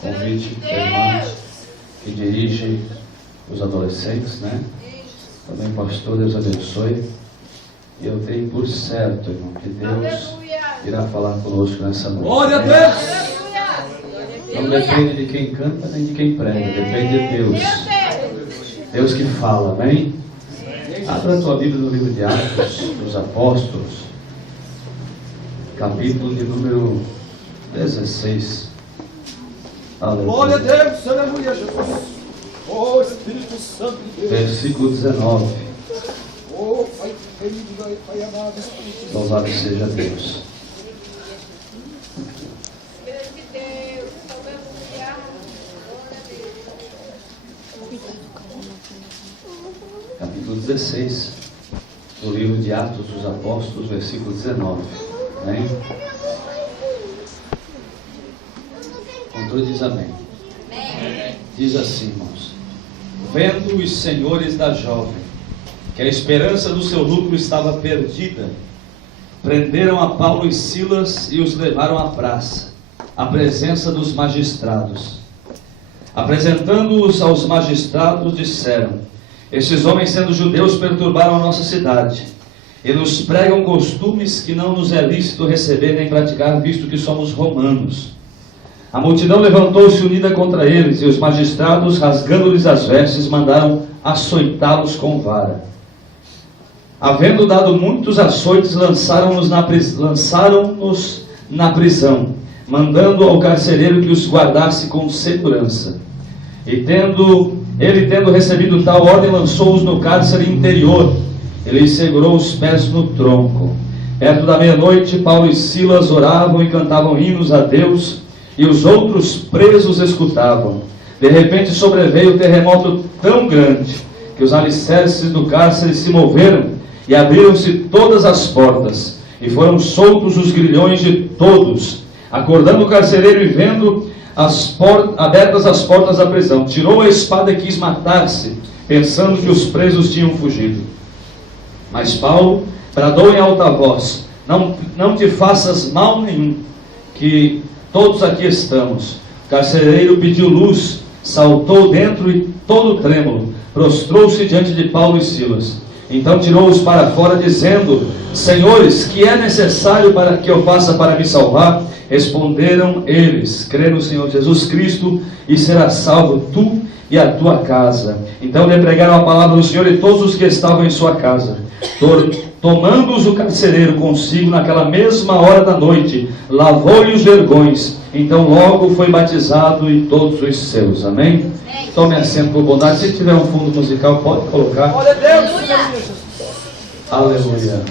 convite da irmã que dirige os adolescentes, né? Também, pastor, Deus abençoe. E eu tenho por certo, irmão, que Deus irá falar conosco nessa noite. Glória a Deus! Não depende de quem canta nem de quem prega, depende de Deus. Deus que fala, amém? Abra a tua Bíblia no livro de Atos dos Apóstolos, capítulo de número 16. Aleluia. Glória a Deus, aleluia, Jesus. Oh, Espírito Santo de Deus. Versículo 19. Oh, Pai querido, Pai amado, Espírito Santo. Louvado seja Deus. Capítulo 16 do livro de Atos dos Apóstolos, versículo 19. Amém? Controle diz amém. Diz assim, irmãos: vendo os senhores da jovem que a esperança do seu lucro estava perdida, prenderam a Paulo e Silas e os levaram à praça, à presença dos magistrados. Apresentando-os aos magistrados, disseram: estes homens, sendo judeus, perturbaram a nossa cidade e nos pregam costumes que não nos é lícito receber nem praticar, visto que somos romanos. A multidão levantou-se unida contra eles, e os magistrados, rasgando-lhes as vestes, mandaram açoitá-los com vara. Havendo dado muitos açoites, lançaram-nos na prisão, mandando ao carcereiro que os guardasse com segurança. E ele tendo recebido tal ordem, lançou-os no cárcere interior. Ele segurou os pés no tronco. Perto da meia-noite, Paulo e Silas oravam e cantavam hinos a Deus, e os outros presos escutavam. De repente sobreveio um terremoto tão grande, que os alicerces do cárcere se moveram, e abriram-se todas as portas, e foram soltos os grilhões de todos. Acordando o carcereiro e vendo abertas as portas da prisão, tirou a espada e quis matar-se, pensando que os presos tinham fugido. Mas Paulo bradou em alta voz: não te faças mal nenhum, que todos aqui estamos. O carcereiro pediu luz, saltou dentro e, todo trêmulo, prostrou-se diante de Paulo e Silas. Então tirou-os para fora, dizendo: senhores, que é necessário para que eu faça para me salvar? Responderam eles: crê no Senhor Jesus Cristo e serás salvo tu e a tua casa. Então lhe pregaram a palavra do Senhor e todos os que estavam em sua casa. Tomando-os o carcereiro consigo naquela mesma hora da noite, lavou-lhe os vergões. Então logo foi batizado e todos os seus. Amém? Tome assento por bondade. Se tiver um fundo musical, pode colocar. Glória a Deus, Aleluia.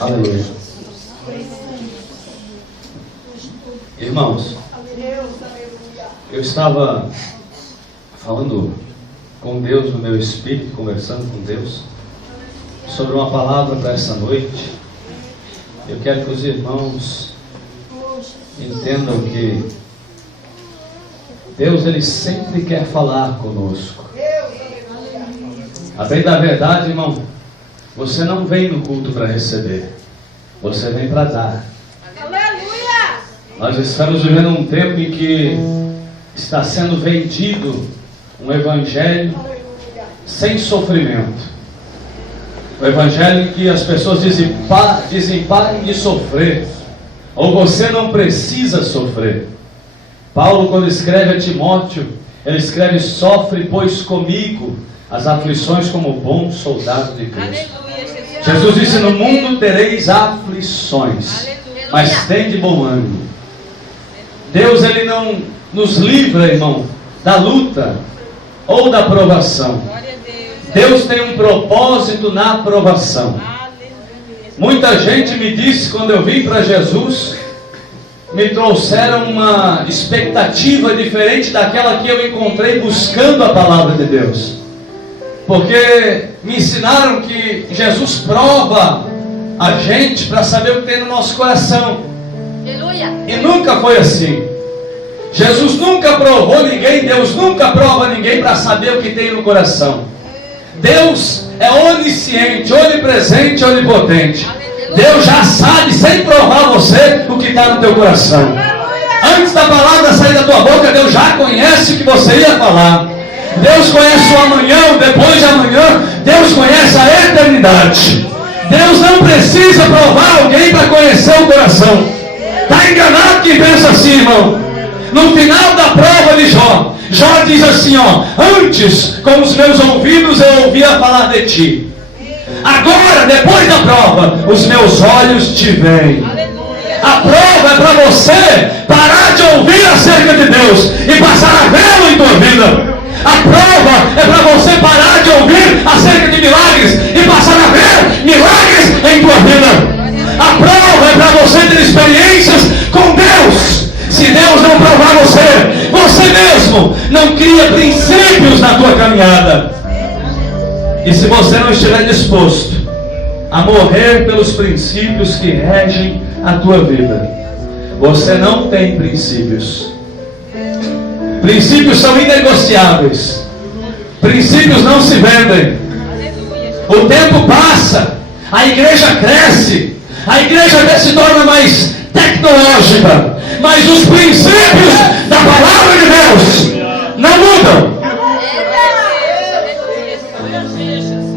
Aleluia. Irmãos, eu estava falando com Deus no meu espírito, conversando com Deus sobre uma palavra para essa noite. Eu quero que os irmãos entendam que Deus, Ele sempre quer falar conosco. A bem da verdade, irmão, você não vem no culto para receber, você vem para dar. Nós estamos vivendo um tempo em que está sendo vendido um evangelho sem sofrimento. O evangelho em que as pessoas dizem parem de sofrer, ou você não precisa sofrer. Paulo, quando escreve a Timóteo, ele escreve: sofre, pois, comigo as aflições como bom soldado de Cristo. Jesus disse: no mundo tereis aflições, mas tende bom ânimo. Deus, Ele não nos livra, irmão, da luta ou da provação. Deus tem um propósito na provação. Muita gente me disse, quando eu vim para Jesus, me trouxeram uma expectativa diferente daquela que eu encontrei buscando a palavra de Deus. Porque me ensinaram que Jesus prova a gente para saber o que tem no nosso coração. E nunca foi assim. Jesus nunca provou ninguém, Deus nunca prova ninguém para saber o que tem no coração. Deus é onisciente, onipresente, onipotente. Deus já sabe, sem provar você, o que está no teu coração. Antes da palavra tua boca, Deus já conhece o que você ia falar. Deus conhece o amanhã, o depois de amanhã. Deus conhece a eternidade. Deus não precisa provar alguém para conhecer o coração. Está enganado quem pensa assim, irmão. No final da prova de Jó, Jó diz assim, ó: antes com os meus ouvidos eu ouvia falar de ti, agora depois da prova os meus olhos te veem. A prova é para você parar de ouvir acerca de Deus e passar a vê-lo em tua vida. A prova é para você parar de ouvir acerca de milagres e passar a ver milagres em tua vida. A prova é para você ter experiências com Deus. Se Deus não provar você, você mesmo não cria princípios na tua caminhada. E se você não estiver disposto a morrer pelos princípios que regem a tua vida, você não tem princípios. Princípios são inegociáveis. Princípios não se vendem. O tempo passa, a igreja cresce, a igreja até se torna mais tecnológica, mas os princípios da palavra de Deus não mudam.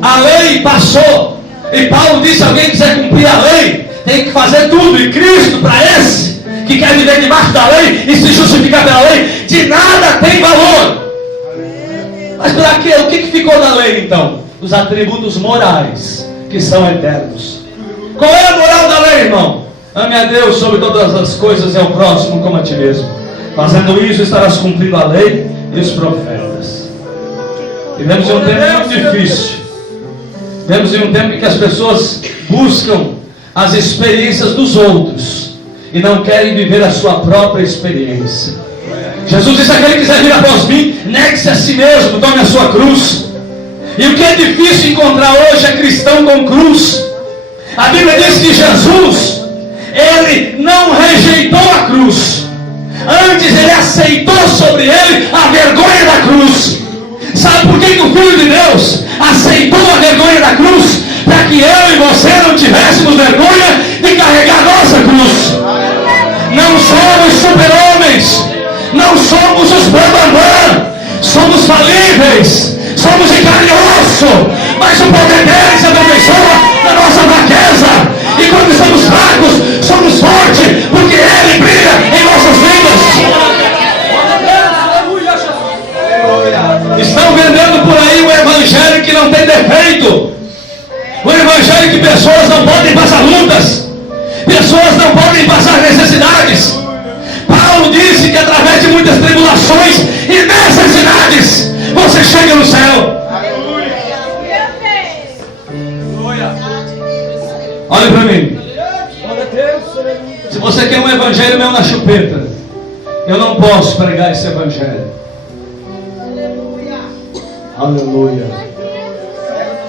A lei passou, e Paulo disse: alguém quiser cumprir a lei, tem que fazer tudo. E Cristo, para esse que quer viver debaixo da lei e se justificar pela lei, de nada tem valor. Mas para quê? O que ficou da lei então? Os atributos morais, que são eternos. Qual é a moral da lei, irmão? Ame a Deus sobre todas as coisas e ao próximo como a ti mesmo. Fazendo isso, estarás cumprindo a lei e os profetas. Vivemos em um tempo muito difícil. Vivemos em um tempo em que as pessoas buscam as experiências dos outros e não querem viver a sua própria experiência. Jesus disse: aquele que quiser vir após mim, negue-se a si mesmo, tome a sua cruz. E o que é difícil encontrar hoje é cristão com cruz. A Bíblia diz que Jesus, ele não rejeitou a cruz, antes ele aceitou sobre ele a vergonha da cruz. Sabe por que o Filho de Deus aceitou a vergonha da cruz? Para que eu e você não tivéssemos vergonha de carregar nossa cruz. Não somos super-homens, não somos os bambambam, somos falíveis, somos de carne e osso, mas o poder dele se aperfeiçoa na nossa fraqueza. E quando estamos fracos, somos fortes, porque ele brilha em nossas vidas. Estão vendendo por aí um evangelho que não tem defeito, um evangelho que pessoas não podem passar lutas, pessoas não podem passar necessidades. Paulo disse que através de muitas tribulações e necessidades você chega no céu. Olha para mim. Se você quer um evangelho meu na chupeta, eu não posso pregar esse evangelho. Aleluia.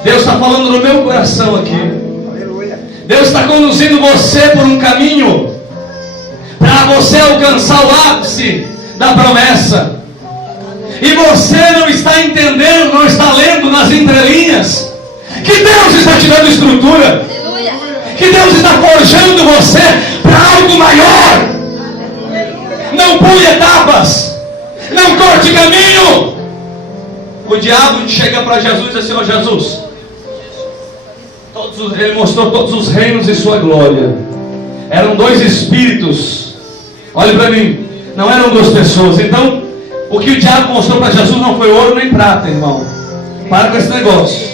Deus está falando no meu coração aqui. Deus está conduzindo você por um caminho para você alcançar o ápice da promessa. E você não está entendendo, não está lendo nas entrelinhas que Deus está te dando estrutura, que Deus está forjando você para algo maior. Não pule etapas, não corte caminho. O diabo chega para Jesus e diz assim: ó Jesus, ele mostrou todos os reinos e sua glória. Eram dois espíritos. Olhe para mim, não eram duas pessoas. Então, o que o diabo mostrou para Jesus não foi ouro nem prata, irmão. Para com esse negócio.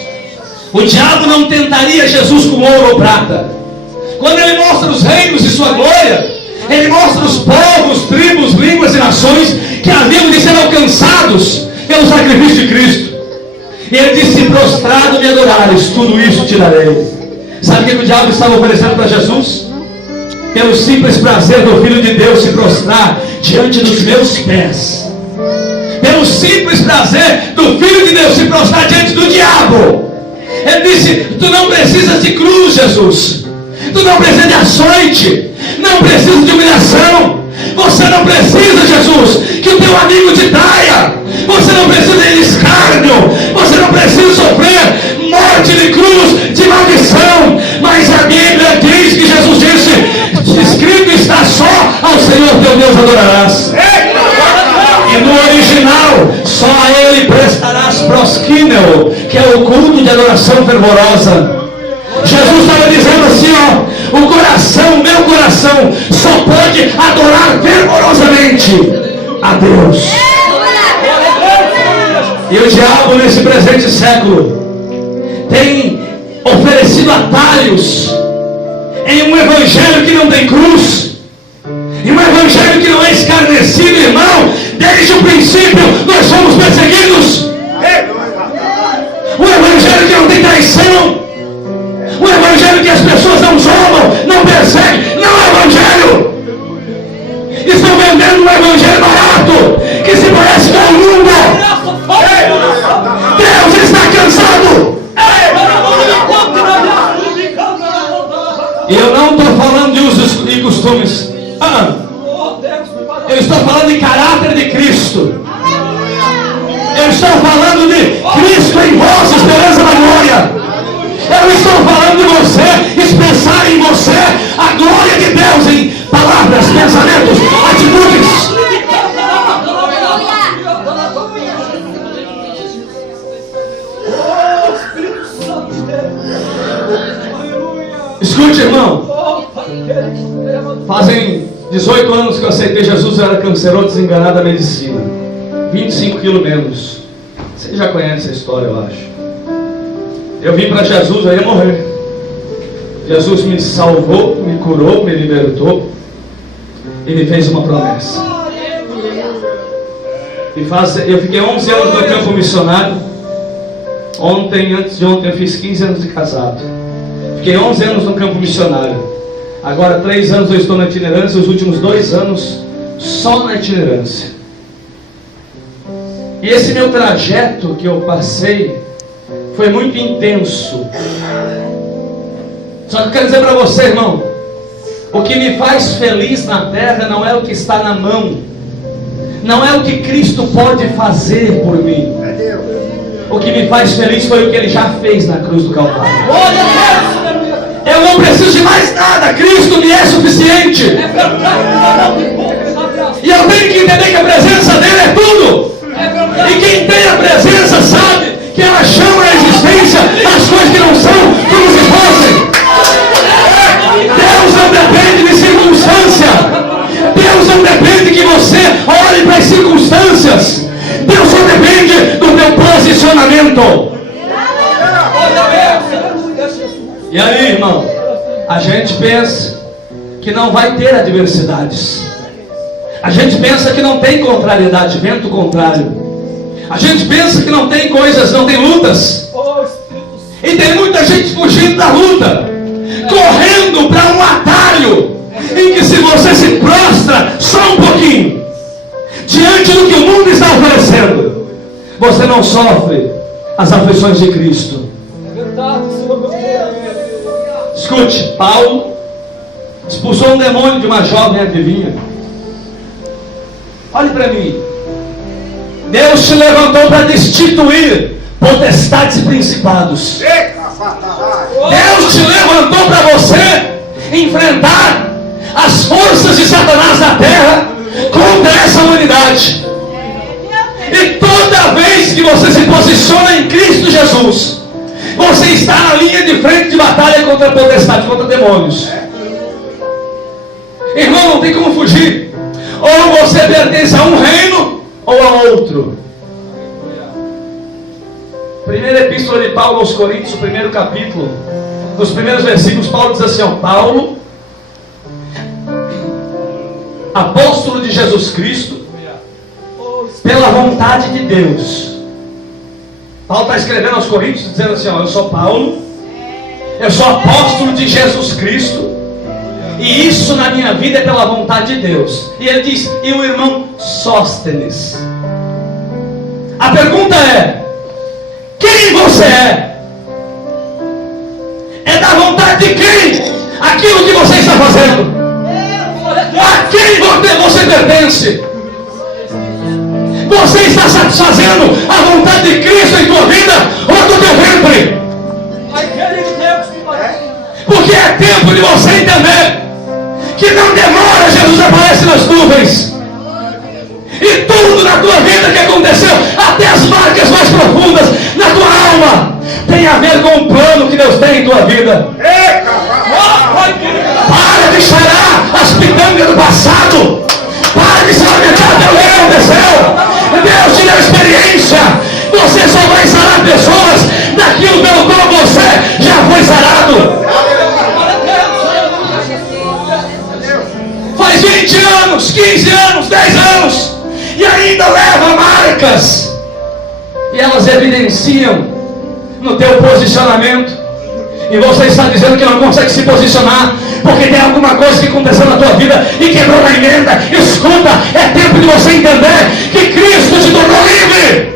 O diabo não tentaria Jesus com ouro ou prata. Quando ele mostra os reinos e sua glória, ele mostra os povos, tribos, línguas e nações que haviam de ser alcançados pelo sacrifício de Cristo. E ele disse: se prostrado me adorares, tudo isso te darei. Sabe o que o diabo estava oferecendo para Jesus? Pelo simples prazer do Filho de Deus se prostrar diante dos meus pés. Pelo simples prazer do Filho de Deus se prostrar diante do diabo. Ele disse: tu não precisas de cruz, Jesus. Tu não precisa de açoite. Não precisa de humilhação. Você não precisa, Jesus, que o teu amigo te traia. Você não precisa de escárnio. Você não precisa sofrer morte de cruz, de maldição. Mas a Bíblia diz que Jesus disse: escrito está, só ao Senhor teu Deus adorarás. E no original, só a Ele prestarás prosquíneo, que é o culto de adoração fervorosa. Jesus estava dizendo assim, ó, o coração, meu coração, só pode adorar fervorosamente a Deus. E o diabo nesse presente século tem oferecido atalhos em um evangelho que não tem cruz, em um evangelho que não é escarnecido, irmão. Desde o princípio nós fomos perseguidos. Um evangelho que não tem traição, um evangelho que as pessoas não zombam, não perseguem, não é evangelho. Estão vendendo um evangelho barato, que se parece com o mundo. Deus está cansado. E eu não estou falando de usos e costumes. Eu estou falando de caráter de Cristo. Eu estou falando de Cristo em vós, esperança da glória. Eu estou falando de você expressar em você a glória de Deus em palavras, pensamentos, atitudes. Escute, irmão. Fazem 18 anos que eu aceitei Jesus. Eu era canceroso, desenganado da medicina. 25 quilos menos. Você já conhece essa história, eu acho. Eu vim para Jesus, eu ia morrer. Jesus me salvou, me curou, me libertou e me fez uma promessa. Eu fiquei 11 anos no campo missionário. Antes de ontem, eu fiz 15 anos de casado. Fiquei 11 anos no campo missionário. Agora 3 anos eu estou na itinerância. Os últimos 2 anos só na itinerância. E esse meu trajeto que eu passei foi muito intenso. Só que eu quero dizer para você, irmão, o que me faz feliz na terra não é o que está na mão, não é o que Cristo pode fazer por mim. O que me faz feliz foi o que Ele já fez na cruz do Calvário. Eu não preciso de mais nada, Cristo me é suficiente. E eu tenho que entender que a presença dEle é tudo. E quem tem a presença sabe que ela chama a existência as coisas que não são como se fossem. Deus não depende de circunstância. Deus não depende que você olhe para as circunstâncias. Deus só depende do teu posicionamento. E aí, irmão, a gente pensa que não vai ter adversidades. A gente pensa que não tem contrariedade, vento contrário. A gente pensa que não tem coisas, não tem lutas. E tem muita gente fugindo da luta, correndo para um atalho, em que se você se prostra só um pouquinho, diante do que o mundo está oferecendo, você não sofre as aflições de Cristo. É verdade, Senhor meu Deus. Escute, Paulo expulsou um demônio de uma jovem adivinha. Olhe para mim. Deus te levantou para destituir potestades e principados. Deus te levantou para você enfrentar as forças de Satanás na terra contra essa humanidade. E toda vez que você se posiciona em Cristo Jesus, você está na linha de frente de batalha contra a potestade, contra demônios. Irmão, não tem como fugir. Ou você pertence a um reino ou a outro. Primeira epístola de Paulo aos Coríntios, o primeiro capítulo, nos primeiros versículos, Paulo diz assim, ó, Paulo, apóstolo de Jesus Cristo, pela vontade de Deus. Paulo está escrevendo aos Coríntios, dizendo assim, ó, eu sou Paulo, eu sou apóstolo de Jesus Cristo, e isso na minha vida é pela vontade de Deus. E ele diz, e o irmão Sóstenes. A pergunta é, quem você é? É da vontade de quem? Aquilo que você está fazendo. A quem você pertence? Você está satisfazendo a vontade de Cristo em tua vida ou do teu ventre? Porque é tempo de você entender que não demora, Jesus aparece nas nuvens. E tudo na tua vida que aconteceu, até as marcas mais profundas na tua alma, tem a ver com o plano que Deus tem em tua vida. Para de chorar as pitangas do passado. Para de se lamentar pelo que aconteceu. Deus te deu experiência. Você só vai sarar pessoas daquilo pelo qual você já foi sarado. Faz 20 anos, 15 anos, 10 anos e ainda leva marcas. E elas evidenciam no teu posicionamento. E você está dizendo que não consegue se posicionar porque tem alguma coisa que aconteceu na tua vida e quebrou na emenda. Escuta, é tempo de você entender que Cristo te tornou livre.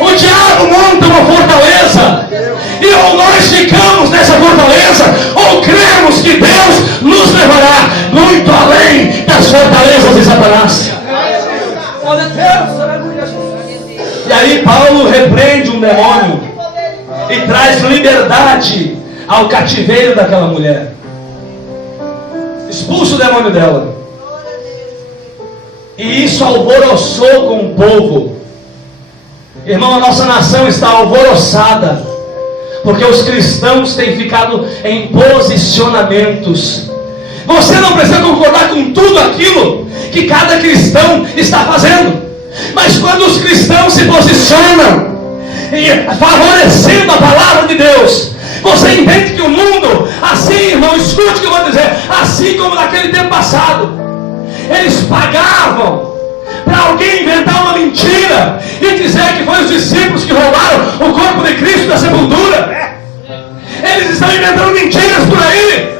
O diabo monta uma fortaleza e ou nós ficamos nessa fortaleza ou cremos que Deus nos levará muito além das fortalezas de Satanás. E aí Paulo repreende um demônio e traz liberdade ao cativeiro daquela mulher. Expulsa o demônio dela. E isso alvoroçou com o povo. Irmão, a nossa nação está alvoroçada porque os cristãos têm ficado em posicionamentos. Você não precisa concordar com tudo aquilo que cada cristão está fazendo, mas quando os cristãos se posicionam e favorecendo a palavra de Deus, você entende que o mundo, assim, irmão, escute o que eu vou dizer, assim como naquele tempo passado, eles pagavam para alguém inventar uma mentira e dizer que foi os discípulos que roubaram o corpo de Cristo da sepultura. Eles estão inventando mentiras por aí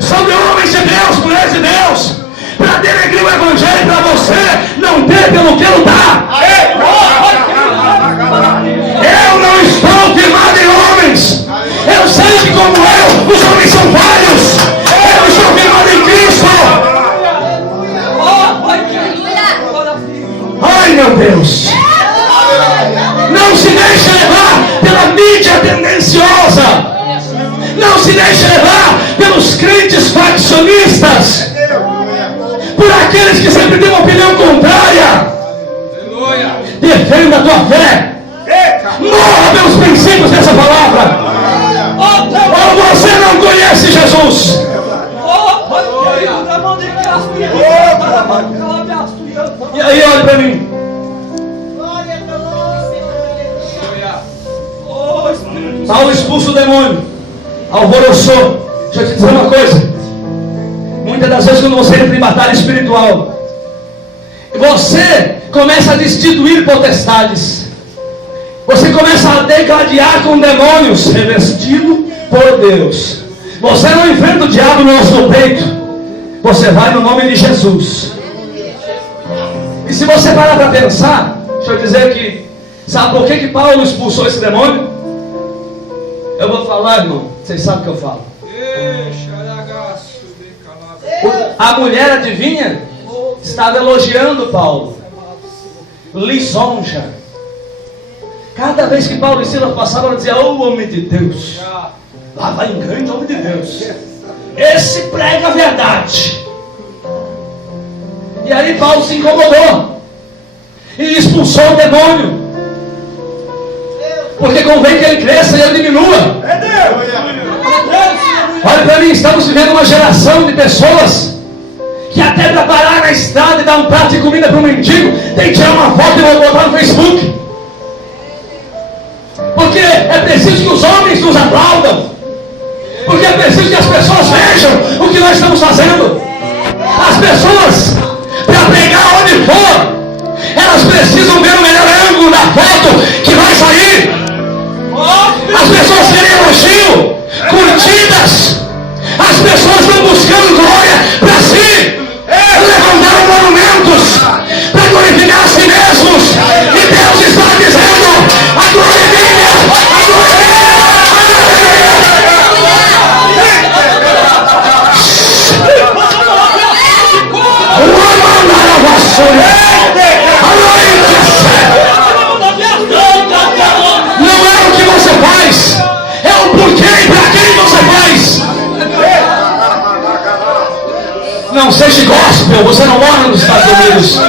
sobre homens de Deus, mulheres de Deus, para denegrir o evangelho para você não ter pelo que lutar. Eu não estou firmado em homens. Eu sei que como eu, os homens são vários. Eu estou firmado em Cristo. Ai, meu Deus. Não se deixe levar pela mídia tendenciosa. Não se deixe levar pelos crentes faccionistas, por aqueles que sempre têm uma opinião contrária. Defenda a tua fé. Morra pelos princípios dessa palavra. Ou você não conhece Jesus. E aí, olha para mim. Paulo expulsa o demônio, alvoroçou. Deixa eu te dizer uma coisa. Muitas das vezes quando você entra em batalha espiritual, você começa a destituir potestades. Você começa a degladiar com demônios revestido por Deus. Você não enfrenta o diabo no nosso peito. Você vai no nome de Jesus. E se você parar para pensar, deixa eu dizer que, sabe por que Paulo expulsou esse demônio? Eu vou falar, irmão. Vocês sabem o que eu falo. A mulher adivinha? Estava elogiando Paulo. Lisonja. Cada vez que Paulo e Silas passavam, ela dizia: "Oh, homem de Deus, lá vai um grande homem de Deus, esse prega a verdade." E aí Paulo se incomodou e expulsou o demônio, porque convém que ele cresça e ele diminua. Olha para mim, estamos vivendo uma geração de pessoas que até para parar na estrada e dar um prato de comida para um mendigo tem que tirar uma foto e botar no Facebook. Porque é preciso que os homens nos aplaudam. Porque é preciso que as pessoas vejam o que nós estamos fazendo. As pessoas, para pregar onde for, elas precisam ver o melhor ângulo da foto que vai sair. As pessoas querem elogio, curtidas. As pessoas estão buscando glória para si. Levantaram monumentos para glorificar a si mesmos. E Deus está dizendo: a glória é minha, a glória é minha, a glória é Não é o que você faz, é o porquê e para quem você faz. Não Irmão, seja gospel, você não mora nos Estados Unidos.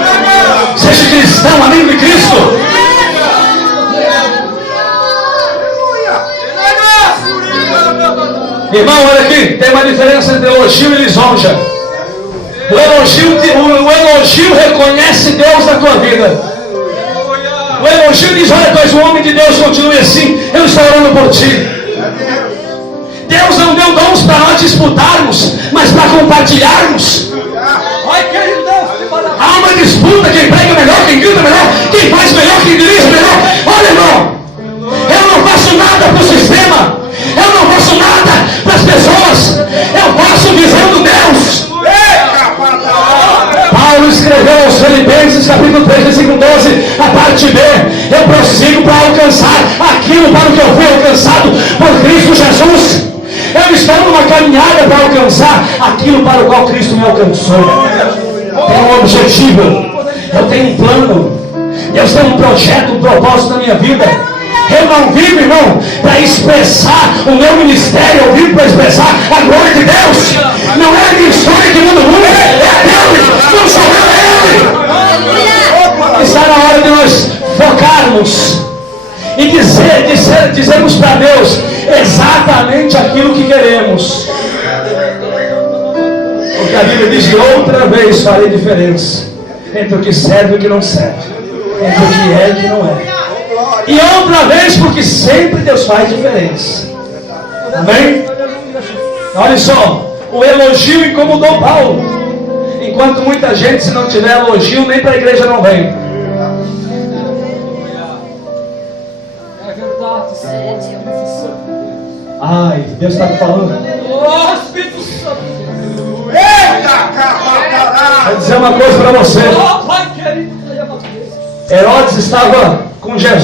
Seja cristão, amigo de Cristo. Irmão, olha aqui, tem uma diferença entre elogio e lisonja. O elogio reconhece Deus na tua vida. O elogio diz: olha, tu és um homem de Deus, continue assim, eu estou orando por ti. Deus não deu dons para nós disputarmos, mas para compartilharmos. Há uma disputa, quem prega melhor, quem grita melhor, quem faz melhor, quem dirige melhor. Olha, irmão, eu não faço nada para o sistema, eu não faço nada para as pessoas, eu faço visando Deus. Paulo escreveu aos Filipenses, capítulo 3, versículo 12, a parte B: eu prossigo para alcançar aquilo para o que eu fui alcançado por Cristo Jesus. Eu estou numa caminhada para alcançar aquilo para o qual Cristo me alcançou. Tenho um objetivo, eu tenho um plano, Deus tem um projeto, um propósito na minha vida. Eu não vivo, irmão, para expressar o meu ministério, eu vivo para expressar a glória de Deus. Não é a minha história que muda o mundo, é Deus, não sou eu, é Ele. Está na hora de nós focarmos e dizermos para Deus exatamente aquilo que queremos. Porque a Bíblia diz: outra vez farei diferença entre o que serve e o que não serve, entre o que é e o que não é. E outra vez, porque sempre Deus faz diferença. Amém? Olha só, o elogio incomodou Paulo. Enquanto muita gente, se não tiver elogio, nem para a igreja não vem. É verdade, Senhor. Ai, Deus está me falando. Oh, Espírito Santo. Vou dizer uma coisa para você. Oh, Pai querido. Herodes estava com Jesus.